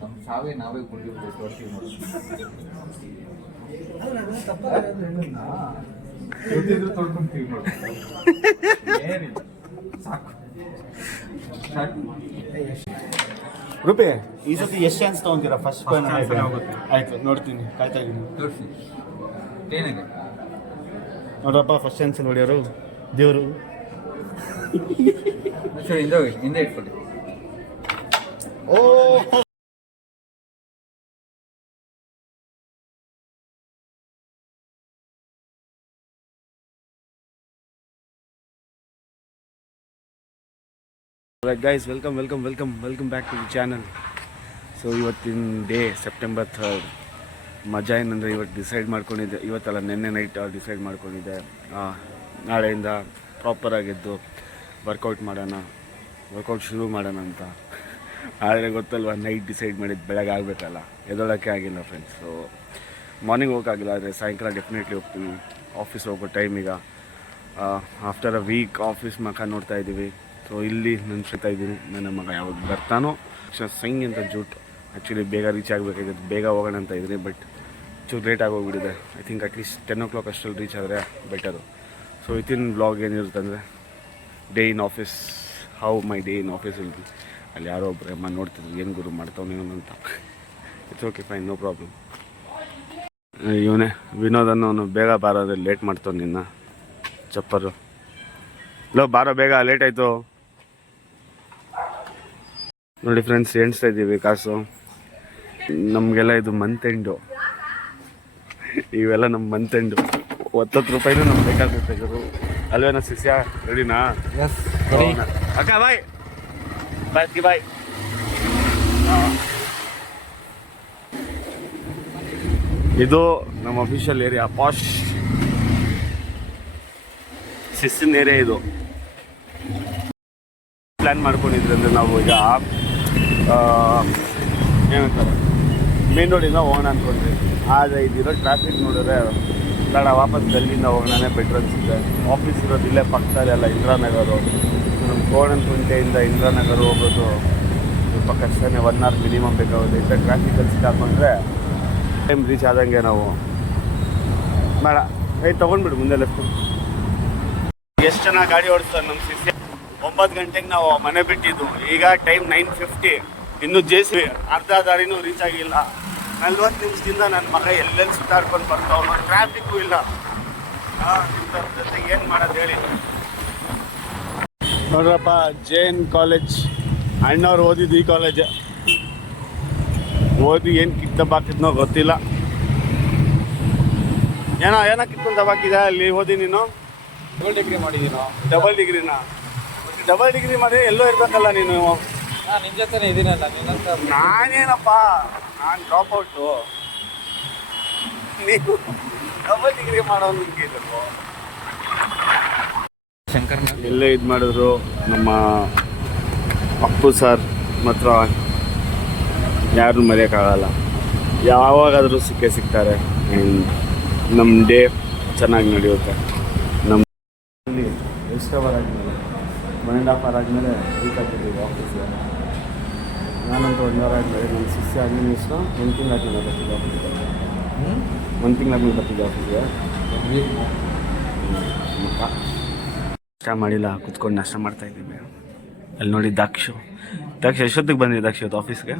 ನಮ್ಮ ಸಾವೇ ನಾವೇ ಕುಡಿಯೋದು ತೋರಿಸ್ತೀವಿ ನೋಡಿ ತೊಳ್ಕೊಂತೀವಿ ನೋಡಿ ಏನಿಲ್ಲ ಸಾಕು ರೂಪೆ ಈ ಸತಿ ಎಷ್ಟು ಚಾನ್ಸ್ ತೊಗೊಂತೀರಾ ಫಸ್ಟ್ ಆಯ್ತು ನೋಡ್ತೀನಿ ಕಾಯ್ತಾ ಇದ್ದೀನಿ ತೋರಿಸಿ ಏನಾಗೆ ನೋಡ್ರಪ್ಪ ಫಸ್ಟ್ ಚಾನ್ಸ್ ನೋಡ್ಯಾರು ದೇವರು ಸರಿ ಹಿಂದೆ ಇಟ್ಕೊಳ್ಳಿ oh guys welcome back to the channel. So ಇವತ್ತಿನ ಡೇ ಸೆಪ್ಟೆಂಬರ್ 3rd. ಮಜಾ ಏನಂದರೆ ಇವತ್ತು ಡಿಸೈಡ್ ಮಾಡ್ಕೊಂಡಿದ್ದೆ, ಇವತ್ತಲ್ಲ ನೆನ್ನೆ ನೈಟ್ ಡಿಸೈಡ್ ಮಾಡ್ಕೊಂಡಿದ್ದೆ ನಾಳೆಯಿಂದ ಪ್ರಾಪರಾಗಿದ್ದು ವರ್ಕೌಟ್ ಶುರು ಮಾಡೋಣ ಅಂತ. ಆದರೆ ಗೊತ್ತಲ್ವ, ನೈಟ್ ಡಿಸೈಡ್ ಮಾಡಿದ್ದು ಬೆಳಗ್ಗೆ ಆಗಬೇಕಲ್ಲ, ಎದೊಳಕ್ಕೆ ಆಗಿಲ್ಲ ಫ್ರೆಂಡ್ಸ್. ಸೊ ಮಾರ್ನಿಂಗ್ ಹೋಗೋಕ್ಕಾಗಿಲ್ಲ, ಆದರೆ ಸಾಯಂಕಾಲ ಡೆಫಿನೆಟ್ಲಿ ಹೋಗ್ತೀವಿ. ಆಫೀಸ್ ಹೋಗೋ ಟೈಮೀಗ ಆಫ್ಟರ್ ಅ ವೀಕ್ ಆಫೀಸ್ ಮಕ್ಕ ನೋಡ್ತಾ ಇದ್ದೀವಿ. ಸೊ ಇಲ್ಲಿ ನೆನ್ಸ್ಕೊತಾ ಇದ್ದೀನಿ, ನನ್ನ ಮಗ ಯಾವಾಗ ಬರ್ತಾನೋ ಸಂಗ್ ಅಂತ ಜೂಟ್. ಆ್ಯಕ್ಚುಲಿ ಬೇಗ ರೀಚ್ ಆಗಬೇಕಾಗಿತ್ತು, ಬೇಗ ಹೋಗೋಣ ಅಂತ ಇದ್ದೀನಿ, ಬಟ್ ಚೂರು ಲೇಟ್ ಆಗೋಗ್ಬಿಟ್ಟಿದೆ. ಐ ಥಿಂಕ್ ಅಟ್ಲೀಸ್ಟ್ 10 o'clock ಅಷ್ಟರಲ್ಲಿ ರೀಚ್ ಆದರೆ ಬೆಟರು. ಸೊ ಇತ್ತಿನ ಬ್ಲಾಗ್ ಏನಿರುತ್ತೆ ಅಂದರೆ day in office, how my day in office will be. ಅಲ್ಲಿ ಯಾರೋ ಒಬ್ಬರು ಅಮ್ಮ ನೋಡ್ತಿದ್ರು, ಏನು ಗುರು ಮಾಡ್ತಾವನೇನೋ ಅಂತ. It's okay fine, no problem. ಇವನೇ ವಿನೋದನ್ನು ಅವನು ಬೇಗ ಬಾರೋದ್ರೆ ಲೇಟ್ ಮಾಡ್ತಾವ ನಿನ್ನ ಚಪ್ಪರು. ಲೋ ಬಾರೋ ಬೇಗ, ಲೇಟ್ ಆಯಿತು ನೋಡಿ ಫ್ರೆಂಡ್ಸ್. ಎಣಿಸ್ತಾ ಇದ್ದೀವಿ ಕಾಸು, ನಮಗೆಲ್ಲ ಇದು ಮಂತ್ ಎಂಡು, ಇವೆಲ್ಲ ನಮ್ಮ ಮಂತ್ ಎಂಡು. 10 ರೂಪಾಯಿನೂ ನಮ್ಗೆ ಬೇಕಾಗುತ್ತೆ ಗುರು, ಅಲ್ವೇನೋ ಶಿಷ್ಯ? ರೆಡಿನಾ? ಅಕ್ಕ ಬಾಯ್ ಬಾಯ್. ಇದು ನಮ್ಮ ಅಫಿಷಿಯಲ್ ಏರಿಯಾ, ಪಾಶ್ ಶಿಸ್ಸಿನ ಏರಿಯಾ. ಇದು ಪ್ಲ್ಯಾನ್ ಮಾಡ್ಕೊಂಡಿದ್ರೆ ಅಂದರೆ ನಾವು ಈಗ ಏನಂತಾರೆ ಮೇನ್ ರೋಡಿಂದ ಹೋಗೋಣ ಅಂದ್ಕೊಂಡ್ರಿ. ಆದರೆ ಇದಿರೋ ಟ್ರಾಫಿಕ್ ನೋಡಿದ್ರೆ ಬೇಡ, ವಾಪಸ್ ಗಲ್ಲಿಂದ ಹೋಗೋಣನೇ ಬೆಟ್ರ್ ಅನಿಸುತ್ತೆ. ಆಫೀಸ್ ಇರೋದು ಇಲ್ಲೇ ಪಕ್ಕದಲ್ಲೆಲ್ಲ ಇಂದಿರಾನಗರು. ನಮ್ಮ ಕೋಣನಕುಂಟೆಯಿಂದ ಇಂದಿರಾನಗರ ಹೋಗೋದು ಸ್ವಲ್ಪ ಕಷ್ಟನೇ, 1 hour ಮಿನಿಮಮ್ ಬೇಕಾಗುತ್ತೆ. ಇಂಥ ಟ್ರಾಫಿಕಲ್ಲಿ ಸಿಕ್ಕಾಕೊಂಡ್ರೆ ಟೈಮ್ ರೀಚ್ ಆದಂಗೆ ನಾವು ಬೇಡ. ತೊಗೊಂಡ್ಬಿಡು ಮುಂದೆ ಲೆಫ್ಟು. ಎಷ್ಟು ಚೆನ್ನಾಗಿ ಗಾಡಿ ಓಡಿಸ್ತಾರೆ ನಮ್ಮ ಶಿಷ್ಯ. 9 ಗಂಟೆಗೆ ನಾವು ಮನೆ ಬಿಟ್ಟಿದ್ದು, ಈಗ ಟೈಮ್ 9:50. ಇನ್ನೂ ಜೇಸಿ ಅರ್ಧ ದಾರಿನೂ ರೀಚ್ ಆಗಿಲ್ಲ. 40 ನಿಮಿಷದಿಂದ ನನ್ನ ಮಗ ಎಲ್ಲೆಲ್ಲಿ ಸುತ್ತಾಡ್ಕೊಂಡು ಬರ್ತಾವನು, ಟ್ರಾಫಿಕ್ಕು ಇಲ್ಲ. ಇಂಥವ್ರ ಜೊತೆ ಏನು ಮಾಡೋದು ಹೇಳಿ. ನೋಡ್ರಪ್ಪ, ಜೈನ್ ಕಾಲೇಜ್ ಅಣ್ಣವ್ರು ಓದಿದ್ದು ಈ ಕಾಲೇಜ್. ಓದಿ ಏನು ಕಿತ್ತಬಾಕಿದ್ನೋ ಗೊತ್ತಿಲ್ಲ. ಏನೋ ಕಿತ್ಕೊಂಡು ದಬಾಕಿದೆ ಅಲ್ಲಿ ಓದಿ ನೀನು. ಡಬಲ್ ಡಿಗ್ರಿ ಮಾಡಿದ್ದೀನೋ? ಡಬಲ್ ಡಿಗ್ರಿ ಮಾಡಿ ಎಲ್ಲೋ ಇರಬೇಕಲ್ಲ ನೀನು. ನಿನ್ನ ಜೊತೆ ಇದೀನಲ್ಲ ನಿನ್ನಂತ. ನಾನೇನಪ್ಪ, ನಾನು ಡ್ರಾಪ್ ಔಟು. ನೀವು ಡಬಲ್ ಡಿಗ್ರಿ ಮಾಡೋದು ನಿಮಗೆ ಇದ್ರು. ಶಂಕರ್ನ ಎಲ್ಲೇ ಇದು ಮಾಡಿದ್ರು ನಮ್ಮ ಅಪ್ಪು ಸರ್ ಮಾತ್ರ ಯಾರೂ ಮರೆಯೋಕ್ಕಾಗಲ್ಲ. ಯಾವಾಗಾದರೂ ಸಿಗ್ತಾರೆ. ಆ್ಯಂಡ್ ನಮ್ಮ ಡೇ ಚೆನ್ನಾಗಿ ನಡೆಯುತ್ತೆ. ನಮ್ಮ ಎಷ್ಟು ಅವರ್ ಆದಮೇಲೆ 1.5 hour ಆದಮೇಲೆ ರೀಚ್ ಆಗ್ತಿದ್ದೀವಿ ಆಫೀಸ್ಗೆ. ನಾನಂತೂ 1 hour ಆದಮೇಲೆ ನನ್ನ ಶಿಷ್ಯ ಆದ್ಮೇಲೆ ಎಷ್ಟು 1 ತಿಂಗಳು ಆದಮೇಲೆ ಬರ್ತಿದ್ದೆ ಆಫೀಸ್ಗೆ. 1 ತಿಂಗಳಾದ್ಮೇಲೆ ಬರ್ತಿದ್ದೆ ಆಫೀಸ್ಗೆ. ನಾಷ್ಟ ಮಾಡಿಲ್ಲ, ಕುತ್ಕೊಂಡು ನಾಷ್ಟ ಮಾಡ್ತಾಯಿದ್ದೀವಿ. ಅಲ್ಲಿ ನೋಡಿ ದಾಕ್ಷ ಎಷ್ಟೊತ್ತಿಗೆ ಬಂದಿದೆ? ದಾಕ್ಷ ಇವತ್ತು ಆಫೀಸ್ಗೆ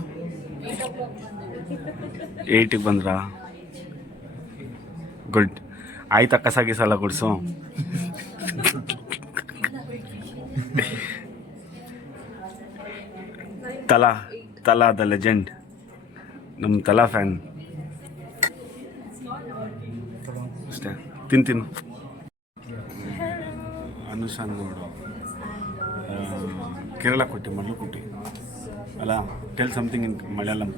8ಗೆ ಬಂದ್ರಾ? ಗುಡ್. ಆಯ್ತಾ ಕಸ ಗಿಸಲ್ಲ ಗುಡ್ಸು. ತಲಾ ದ ಲೆಜೆಂಡ್, ನಮ್ಮ ತಲಾ ಫ್ಯಾನ್ ಅಷ್ಟೇ. ತಿಂತೀನಿ. ಅನುಷಾನ್ ನೋಡು, ಕೇರಳ ಕೊಟ್ಟಿ, ಮಳ್ಳು ಕೊಟ್ಟಿ ಅಲ್ಲ. Tell something in Malayalam.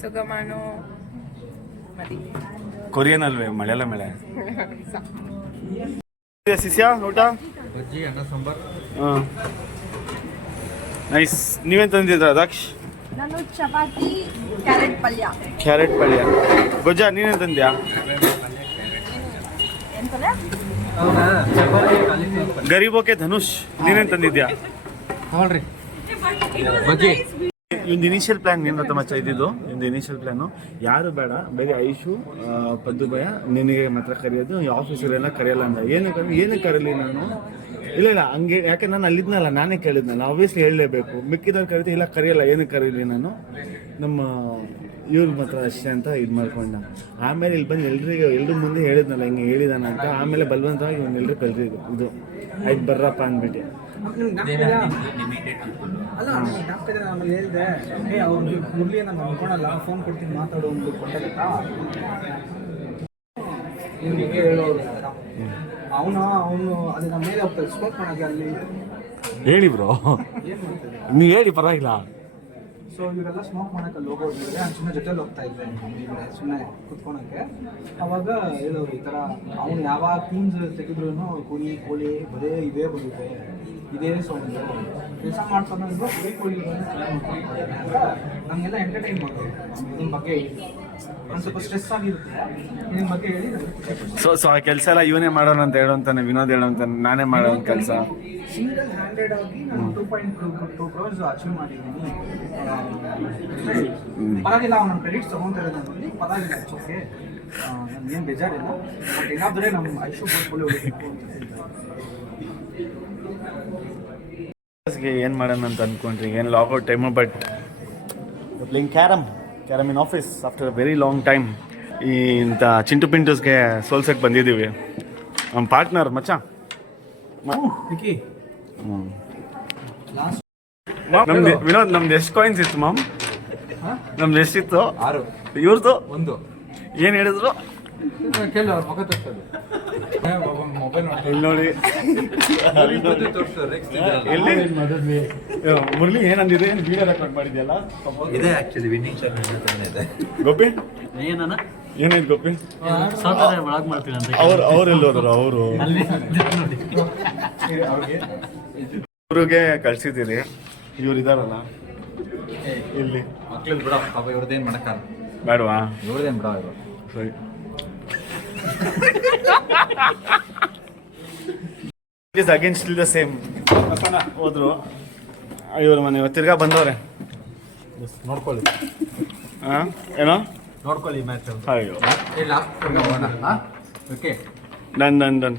ಸುಗಮಾನು ಕೊರಿಯನ್ ಅಲ್ವೇ, ಮಲಯಾಳಂ ಮೇಳೆ. ಶಿಷ್ಯ ಊಟ? ಬಜ್ಜಿ, ಅನ್ನ ಸಾಂಬಾರ್. ಹಾಂ, ನೈಸ್. ನೀವೇನು ತಂದಿದ್ರ ದಾಕ್ಷ್? ನಾನು ಚಪಾತಿ, ಕ್ಯಾರೆಟ್ ಪಲ್ಯ. ಗೊಜ್ಜ ನೀನೇನು ತಂದ್ಯಾ? ಚಪಾತಿ, ಗರೀಬೋಕೆ ಧನುಷ್ ನೀನೇನು ತಂದಿದ್ಯಾ? ನೋಡ್ರಿ ಬಜ್ಜಿ. ಇವ್ದು ಇನಿಷಿಯಲ್ ಪ್ಲ್ಯಾನ್ ಏನು ಗೊತ್ತಾ ಮಚ್ಚ ಇದ್ದಿದ್ದು ಇವ್ದು ಇನಿಷಿಯಲ್ ಪ್ಲ್ಯಾನು ಯಾರು ಬೇಡ ಬರೀ ಐಶು ಪದ್ದು ಭಯ ನಿನಗೆ ಮಾತ್ರ ಕರೆಯೋದು ಈ ಆಫೀಸರೆಲ್ಲ ಕರೆಯಲ್ಲ ಅಂದ ಏನಕ್ಕೆ ಕರೀಲಿ ನಾನು ಇಲ್ಲ ಹಂಗೆ ಯಾಕೆ ನಾನು ಅಲ್ಲಿದ್ನಲ್ಲ ನಾನೇ ಕೇಳಿದ್ನಲ್ಲ ಆಬ್ವಿಯಸ್ಲಿ ಹೇಳಲೇಬೇಕು ಮಿಕ್ಕಿದವ್ರು ಕರೀತಿ ಇಲ್ಲ ಕರೆಯಲ್ಲ ಏನಕ್ಕೆ ಕರೀಲಿ ನಾನು ನಮ್ಮ ಇವ್ರ ಮಾತ್ರ ಅಷ್ಟೇ ಅಂತ ಇದು ಮಾಡ್ಕೊಂಡ ಆಮೇಲೆ ಇಲ್ಲಿ ಬಂದು ಎಲ್ರ ಮುಂದೆ ಹೇಳಿದ್ನಲ್ಲ ಹಿಂಗೆ ಹೇಳಿದಾನ ಅಂತ ಆಮೇಲೆ ಬಲವಂತವಾಗಿ ಇವನ್ನೆಲ್ಲರೂ ಕಲ್ತಿದ್ದು ಇದು ಆಯ್ತು ಬರ್ರಪ್ಪ ಅಂದ್ಬಿಟ್ಟು ಅಲ್ಲ ಆಮೇಲೆ ಹೇಳಿದೆ ಅವ್ರಿಗೆ ಮುರಳಿ ನಾನು ಅನ್ಕೊಳಲ್ಲ ಫೋನ್ ಕೊಡ್ತೀನಿ ಮಾತಾಡೋ ಒಂದು ಕೊಟ್ಟಾಗತ್ತಾ ನಿಮಗೆ ಹೇಳೋರು ಅವನು ಅದು ನಮ್ಮ ಮೇಲೆ ಹೋಗ್ತಾರೆ ಸ್ಕೋಪ್ ಮಾಡೋಕ್ಕೆ ಅಲ್ಲಿ ಹೇಳಿ ಬ್ರೋ ಏನು ಮಾಡ್ತಾರೆ ನೀವು ಹೇಳಿ ಪರವಾಗಿಲ್ಲ ಸೊ ಇವರೆಲ್ಲ ಸ್ಮೋಕ್ ಮಾಡೋಕ್ಕೆ ಅಲ್ಲಿ ಹೋಗೋದ್ರೆ ನಾನು ಸುಮ್ಮನೆ ಜೊತೆಲಿ ಹೋಗ್ತಾ ಇದ್ದೆ ಸುಮ್ಮನೆ ಕುತ್ಕೊಳಕ್ಕೆ ಅವಾಗ ಹೇಳೋರು ಈ ಥರ ಅವನು ಯಾವಾಗ ಟೀಮ್ಸ್ ತೆಗೆದ್ರು ಕುರಿ ಕೋಳಿ ಬರೇ ಇದೇ ಬರುತ್ತೆ ಇದೇ ಸೌಂಡು ಕೆಲಸ ಮಾಡ್ಕೊಂಡ್ರು ಕುರಿ ಕೋಳಿ ನಮಗೆಲ್ಲ ಎಂಟರ್ಟೈನ್ ಮಾಡೋದು ನಿಮ್ಮ ಬಗ್ಗೆ ಹೇಳಿ ಒಂದು ಸ್ವಲ್ಪ ಸ್ಟ್ರೆಸ್ ಆಗಿರುತ್ತೆ ನಿಮ್ಮ ಬಗ್ಗೆ ಹೇಳಿ ಸೊ ಆ ಕೆಲಸ ಎಲ್ಲ ಇವನೇ ಮಾಡೋಣ ಅಂತ ಹೇಳೋಂತಾನೆ ವಿನೋದ್ ಹೇಳೋಂತ ನಾನೇ ಮಾಡೋ ಒಂದು ಕೆಲಸ ಸಿಂಗಲ್ ಹ್ಯಾಂಡೆಡ್ ಆಗಿ ನಾನು 2.2 crores ಅಚೀವ್ ಮಾಡಿದ್ದೀನಿ ಪರವಾಗಿಲ್ಲ ಅವ್ನು ಕ್ರೆಡಿಟ್ಸ್ ತೊಗೊತಾರೆ ನೋಡಿ ಪರವಾಗಿಲ್ಲ ಓಕೆ ನನಗೇನು ಬೇಜಾರಿಲ್ಲ ಬಟ್ ಏನಾದರೆ ನಮ್ಮ ಐಶು ಪೋರ್ಟ್ಫೋಲಿಯೋ ಹೋಗಬೇಕು ಅಂತ ಏನು ಮಾಡೋಣ ಅಂತ ಅಂದ್ಕೊಂಡ್ರಿ ಏನು logout time but playing carrom in office after a very long time ಈ ಇಂಥ ಚಿಂಟು ಪಿಂಟೂಸ್ಗೆ ಸೋಲ್ಸಕ್ಕೆ ಬಂದಿದ್ದೀವಿ ನಮ್ಮ ಪಾರ್ಟ್ನರ್ ಮಚ್ಚ ನಮ್ದು ವಿನೋದ್ ನಮ್ದು ಎಷ್ಟು ಕಾಯಿನ್ಸ್ ಇತ್ತು ಮ್ಯಾಮ್ ನಮ್ದು ಎಷ್ಟಿತ್ತು 6 ಇವ್ರದ್ದು 1 ಏನು ಹೇಳಿದ್ರು ಕೇಳ ಅವ್ರ ಮಗ ತೋರಿಸೋದು ಮೊಬೈಲ್ ಇಲ್ಲಿ ನೋಡಿ ತೋರಿಸ್ತಾರೆ ಎಲ್ಲಿ ಮುರಳಿ ಏನಂದಿದೆ ಏನು ವಿಡಿಯೋ ರೆಕಾರ್ಡ್ ಮಾಡಿದ್ಯಲ್ಲ ಇದೆ ಆಕ್ಚುಲಿ ವಿನ್ನಿಂಗ್ ಚಾನಲ್ ಇದೆ ಗೋಪಿ ಏನನ್ನ ಏನಾಯ್ತು ಗೋಪಿ ಸಾತಾರೆ ಒಳಗೆ ಮಾಡ್ತೀನಿ ಅಂತ ಅವ್ರೆಲ್ಲಿ ಹೋದ್ರು ಅವರು ಇವ್ರಿಗೆ ಕಳ್ಸಿದ್ದೀರಿ ಇವ್ರು ಇದಾರಲ್ಲ ಇಲ್ಲಿ ಮಕ್ಳು ಬಿಡ ಪಾಪ ಇವ್ರದ್ದೇನು ಮಾಡಕ್ಕಾಗ ಬೇಡವಾ ಇವ್ರದ್ದೇನು ಬಿಡ ಇವರು ಸರಿ it is against the same ಹೋದ್ರು ಇವ್ರ ಮನೆ ತಿರ್ಗಾ ಬಂದವ್ರೆ ನೋಡ್ಕೊಳ್ಳಿ ಹಾಂ ಏನೋ ನೋಡ್ಕೊಳ್ಳಿ ಮ್ಯಾಚ್ ಅಯ್ಯೋ ಲಾಸ್ಟ್ ಓಕೆ ಡನ್